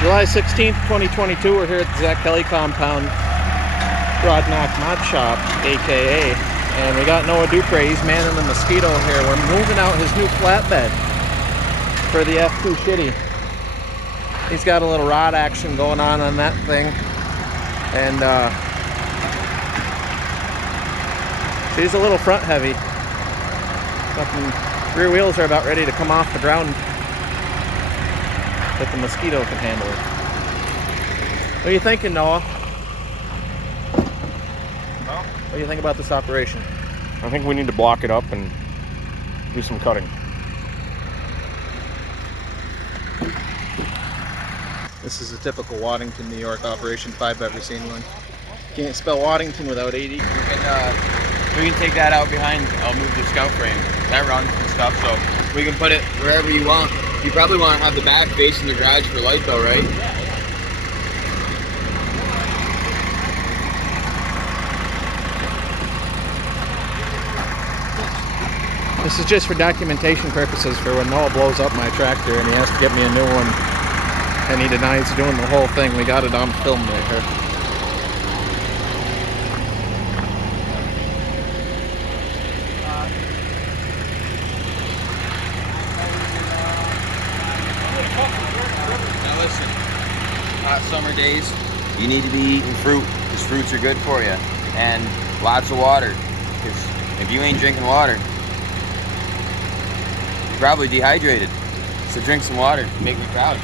July 16th, 2022, we're here at the Zack Kelley compound, Rod Knock Mod Shop, aka, and we got Noah Dupray. He's manning the Mosquito here. We're moving out his new flatbed for the F250. He's got a little rod action going on that thing, and she's a little front heavy. Fucking rear wheels are about ready to come off the ground, but the Mosquito can handle it. What are you thinking, Noah? Well, what do you think about this operation? I think we need to block it up and do some cutting. This is a typical Waddington, New York operation if I've ever seen one. Can't spell Waddington without 80. We can take that out behind. I'll move the scout frame. That runs and stuff, so we can put it wherever you want. You probably want to have the back facing the garage for light though, right? This is just for documentation purposes for when Noah blows up my tractor and he has to get me a new one and he denies doing the whole thing. We got it on film right here. Now listen, hot summer days, you need to be eating fruit because fruits are good for you, and lots of water, because if you ain't drinking water, you're probably dehydrated. So drink some water, make me proud.